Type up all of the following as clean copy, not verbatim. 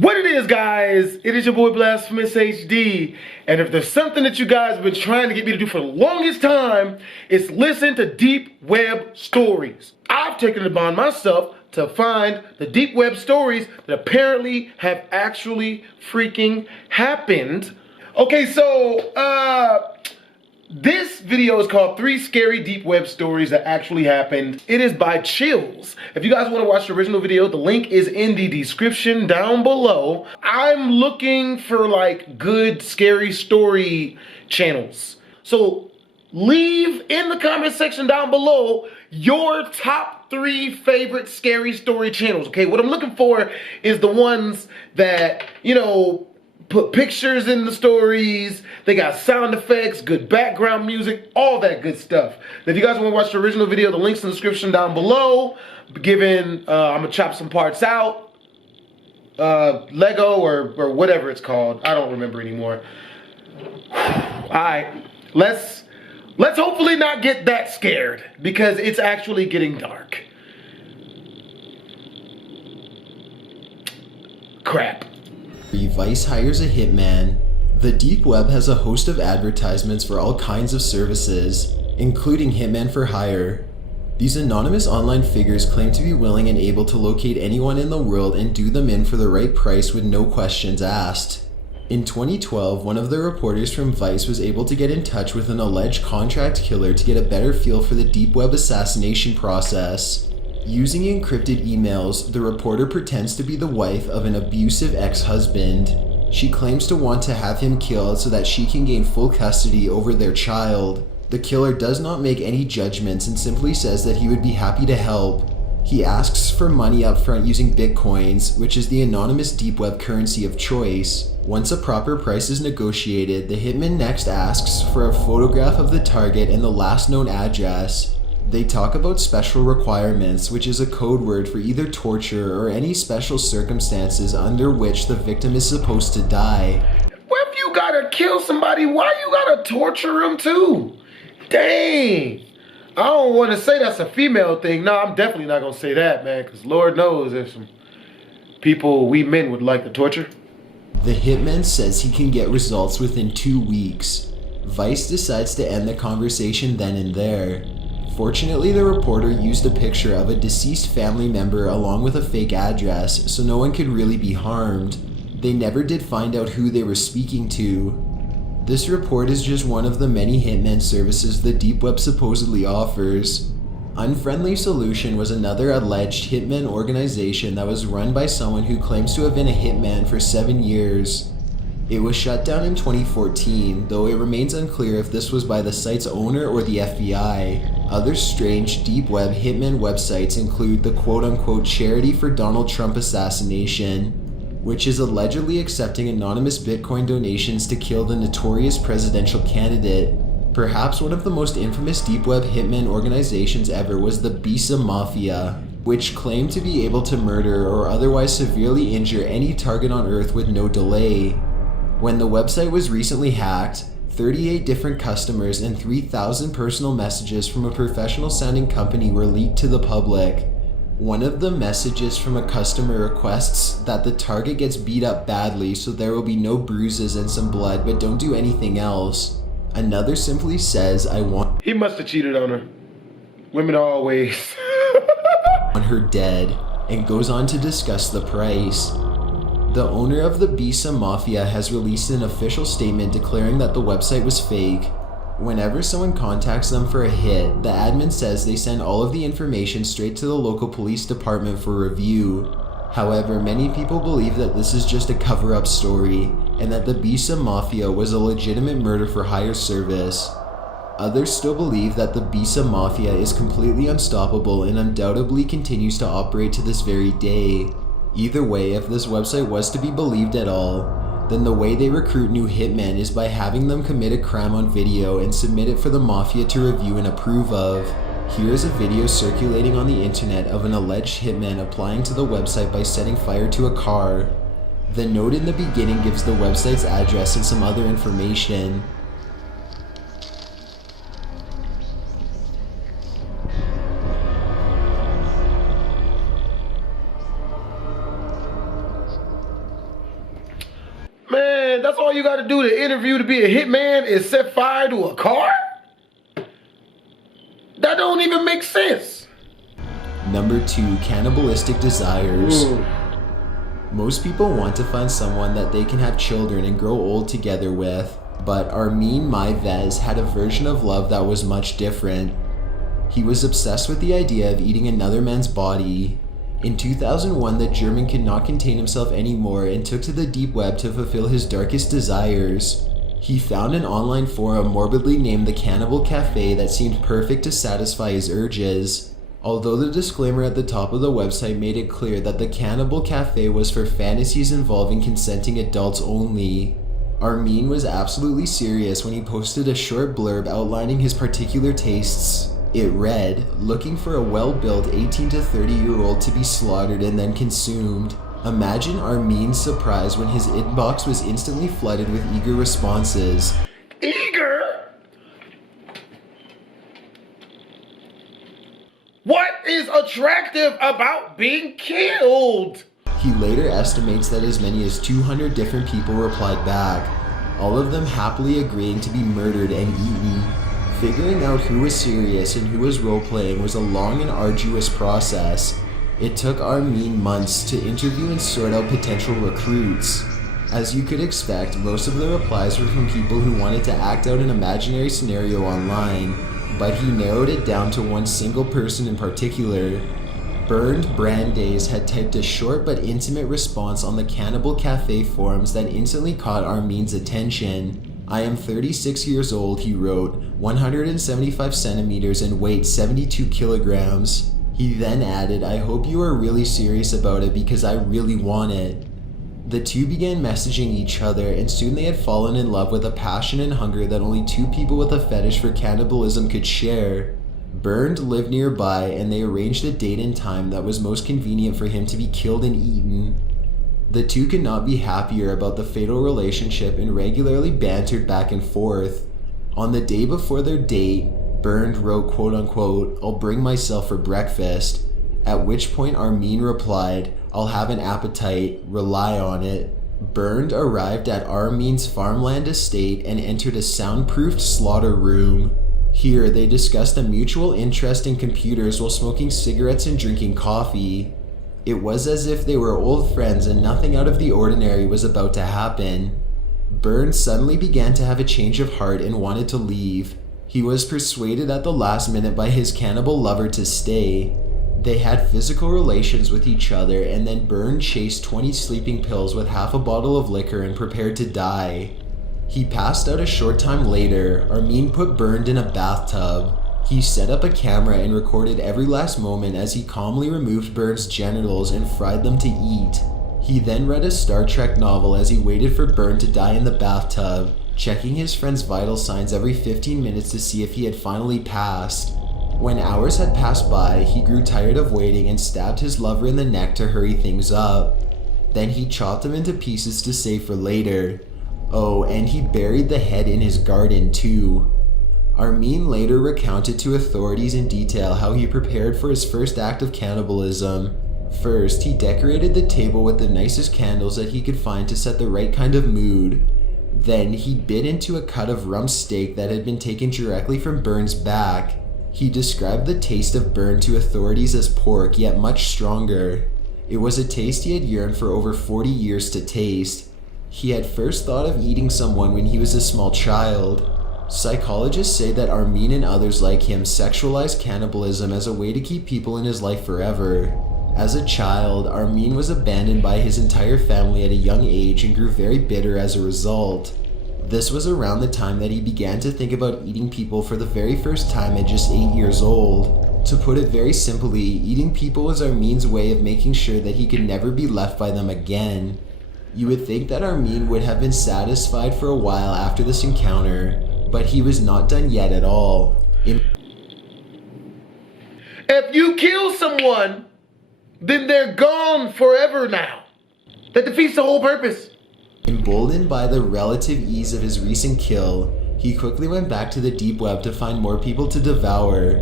What it is, guys, it is your boy BlastphamousHD, and if there's something that you guys have been trying to get me to do for the longest time, it's listen to deep web stories. I've taken it upon myself to find the deep web stories that apparently have actually freaking happened. Okay, so, this video is called 3 Scary Deep Web Stories That Actually Happened. It is by Chills. If you guys want to watch the original video, the link is in the description down below. I'm looking for like good scary story channels. So leave in the comment section down below your top 3 favorite scary story channels. Okay, what I'm looking for is the ones that, you know, put pictures in the stories, they got sound effects, good background music, all that good stuff. If you guys want to watch the original video, the link's in the description down below. I'm gonna chop some parts out, Lego or whatever it's called. I don't remember anymore. Alright, let's hopefully not get that scared, because it's actually getting dark. Crap. Vice hires a hitman. The deep web has a host of advertisements for all kinds of services, including hitman for hire. These anonymous online figures claim to be willing and able to locate anyone in the world and do them in for the right price with no questions asked. In 2012, one of the reporters from Vice was able to get in touch with an alleged contract killer to get a better feel for the deep web assassination process. Using encrypted emails, the reporter pretends to be the wife of an abusive ex-husband. She claims to want to have him killed so that she can gain full custody over their child. The killer does not make any judgments and simply says that he would be happy to help. He asks for money up front using bitcoins, which is the anonymous deep web currency of choice. Once a proper price is negotiated, the hitman next asks for a photograph of the target and the last known address. They talk about special requirements, which is a code word for either torture or any special circumstances under which the victim is supposed to die. Well, if you gotta kill somebody, why you gotta torture them too? Dang. I don't want to say that's a female thing. No, I'm definitely not gonna say that, man, because Lord knows there's some people we men would like to torture. The hitman says he can get results within 2 weeks. Vice decides to end the conversation then and there. Fortunately, the reporter used a picture of a deceased family member along with a fake address, so no one could really be harmed. They never did find out who they were speaking to. This report is just one of the many hitman services the deep web supposedly offers. Unfriendly Solution was another alleged hitman organization that was run by someone who claims to have been a hitman for 7 years. It was shut down in 2014, though it remains unclear if this was by the site's owner or the FBI. Other strange deep web hitman websites include the quote-unquote charity for Donald Trump assassination, which is allegedly accepting anonymous Bitcoin donations to kill the notorious presidential candidate. Perhaps one of the most infamous deep web hitman organizations ever was the Bisa Mafia, which claimed to be able to murder or otherwise severely injure any target on Earth with no delay. When the website was recently hacked, 38 different customers and 3,000 personal messages from a professional-sounding company were leaked to the public. One of the messages from a customer requests that the target gets beat up badly so there will be no bruises and some blood, but don't do anything else. Another simply says, "I want..." He must have cheated on her. Women always. "on her dead," and goes on to discuss the price. The owner of the Bisa Mafia has released an official statement declaring that the website was fake. Whenever someone contacts them for a hit, the admin says they send all of the information straight to the local police department for review. However, many people believe that this is just a cover-up story, and that the Bisa Mafia was a legitimate murder for hire service. Others still believe that the Bisa Mafia is completely unstoppable and undoubtedly continues to operate to this very day. Either way, if this website was to be believed at all, then the way they recruit new hitmen is by having them commit a crime on video and submit it for the Mafia to review and approve of. Here is a video circulating on the internet of an alleged hitman applying to the website by setting fire to a car. The note in the beginning gives the website's address and some other information. That's all you gotta do to interview to be a hitman is set fire to a car? That don't even make sense. Number 2, cannibalistic desires. Ooh. Most people want to find someone that they can have children and grow old together with, but Armin Maivez had a version of love that was much different. He was obsessed with the idea of eating another man's body. In 2001, the German could not contain himself anymore and took to the deep web to fulfill his darkest desires. He found an online forum morbidly named the Cannibal Cafe that seemed perfect to satisfy his urges. Although the disclaimer at the top of the website made it clear that the Cannibal Cafe was for fantasies involving consenting adults only, Armin was absolutely serious when he posted a short blurb outlining his particular tastes. It read, "Looking for a well-built 18 to 30-year-old to be slaughtered and then consumed." Imagine Armin's surprise when his inbox was instantly flooded with eager responses. Eager? What is attractive about being killed? He later estimates that as many as 200 different people replied back, all of them happily agreeing to be murdered and eaten. Figuring out who was serious and who was role-playing was a long and arduous process. It took Armin months to interview and sort out potential recruits. As you could expect, most of the replies were from people who wanted to act out an imaginary scenario online, but he narrowed it down to one single person in particular. Bernd Brandes had typed a short but intimate response on the Cannibal Cafe forums that instantly caught Armin's attention. "I am 36 years old," he wrote, 175 centimeters and weight 72 kilograms. He then added, "I hope you are really serious about it because I really want it." The two began messaging each other, and soon they had fallen in love with a passion and hunger that only two people with a fetish for cannibalism could share. Bernd lived nearby, and they arranged a date and time that was most convenient for him to be killed and eaten. The two could not be happier about the fatal relationship and regularly bantered back and forth. On the day before their date, Bernd wrote, quote unquote, "I'll bring myself for breakfast," at which point Armin replied, "I'll have an appetite, rely on it." Bernd arrived at Armin's farmland estate and entered a soundproofed slaughter room. Here they discussed a mutual interest in computers while smoking cigarettes and drinking coffee. It was as if they were old friends and nothing out of the ordinary was about to happen. Bernd suddenly began to have a change of heart and wanted to leave. He was persuaded at the last minute by his cannibal lover to stay. They had physical relations with each other, and then Bernd chased 20 sleeping pills with half a bottle of liquor and prepared to die. He passed out a short time later. Armin put Bernd in a bathtub. He set up a camera and recorded every last moment as he calmly removed Bernd's genitals and fried them to eat. He then read a Star Trek novel as he waited for Bernd to die in the bathtub, checking his friend's vital signs every 15 minutes to see if he had finally passed. When hours had passed by, he grew tired of waiting and stabbed his lover in the neck to hurry things up. Then he chopped him into pieces to save for later. Oh, and he buried the head in his garden too. Armin later recounted to authorities in detail how he prepared for his first act of cannibalism. First, he decorated the table with the nicest candles that he could find to set the right kind of mood. Then he bit into a cut of rump steak that had been taken directly from Bernd's back. He described the taste of Bernd to authorities as pork, yet much stronger. It was a taste he had yearned for over 40 years to taste. He had first thought of eating someone when he was a small child. Psychologists say that Armin and others like him sexualized cannibalism as a way to keep people in his life forever. As a child, Armin was abandoned by his entire family at a young age and grew very bitter as a result. This was around the time that he began to think about eating people for the very first time at just 8 years old. To put it very simply, eating people was Armin's way of making sure that he could never be left by them again. You would think that Armin would have been satisfied for a while after this encounter, but he was not done yet at all. If you kill someone, then they're gone forever now. That defeats the whole purpose. Emboldened by the relative ease of his recent kill, he quickly went back to the deep web to find more people to devour.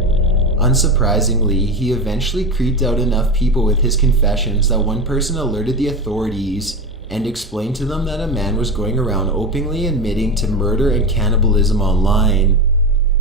Unsurprisingly, he eventually creeped out enough people with his confessions that one person alerted the authorities, and explained to them that a man was going around openly admitting to murder and cannibalism online.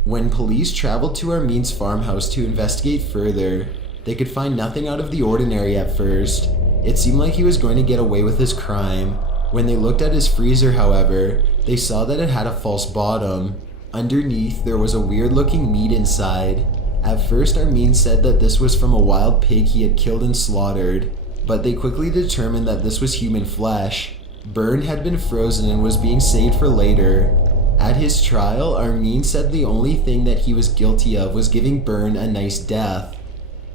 When police traveled to Armin's farmhouse to investigate further, they could find nothing out of the ordinary at first. It seemed like he was going to get away with his crime. When they looked at his freezer, however, they saw that it had a false bottom. Underneath, there was a weird-looking meat inside. At first, Armin said that this was from a wild pig he had killed and slaughtered, but they quickly determined that this was human flesh. Bern had been frozen and was being saved for later. At his trial, Armin said the only thing that he was guilty of was giving Bern a nice death.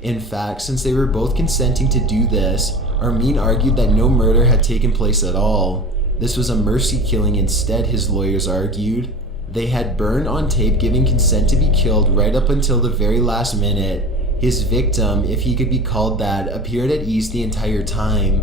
In fact, since they were both consenting to do this, Armin argued that no murder had taken place at all. This was a mercy killing instead, his lawyers argued. They had Bern on tape giving consent to be killed right up until the very last minute. His victim, if he could be called that, appeared at ease the entire time.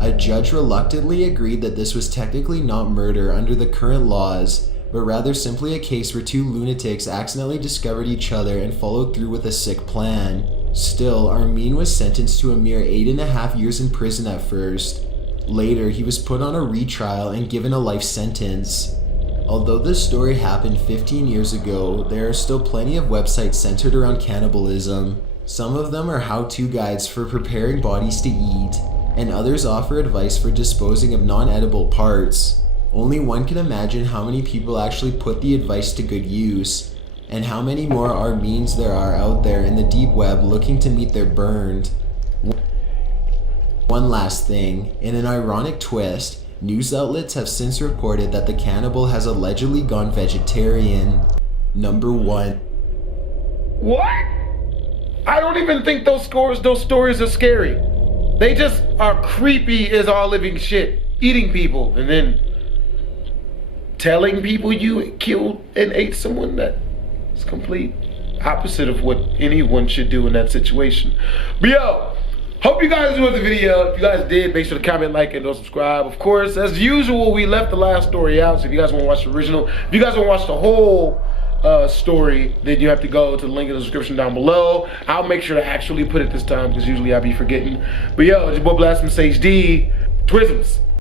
A judge reluctantly agreed that this was technically not murder under the current laws, but rather simply a case where two lunatics accidentally discovered each other and followed through with a sick plan. Still, Armin was sentenced to a mere 8.5 years in prison at first. Later, he was put on a retrial and given a life sentence. Although this story happened 15 years ago, there are still plenty of websites centered around cannibalism. Some of them are how-to guides for preparing bodies to eat, and others offer advice for disposing of non-edible parts. Only one can imagine how many people actually put the advice to good use, and how many more Armins there are out there in the deep web looking to meet their burned. One last thing, in an ironic twist, news outlets have since reported that the cannibal has allegedly gone vegetarian. Number 1. What? I don't even think those stories are scary. They just are creepy as all living shit. Eating people and then telling people you killed and ate someone. That is complete opposite of what anyone should do in that situation. But yo, hope you guys enjoyed the video. If you guys did, make sure to comment, like, and subscribe. Of course, as usual, we left the last story out, so if you guys want to watch the original, if you guys want to watch the whole story, then you have to go to the link in the description down below. I'll make sure to actually put it this time, because usually I be forgetting. But yo, it's your boy BlastphamousHD. Twisms.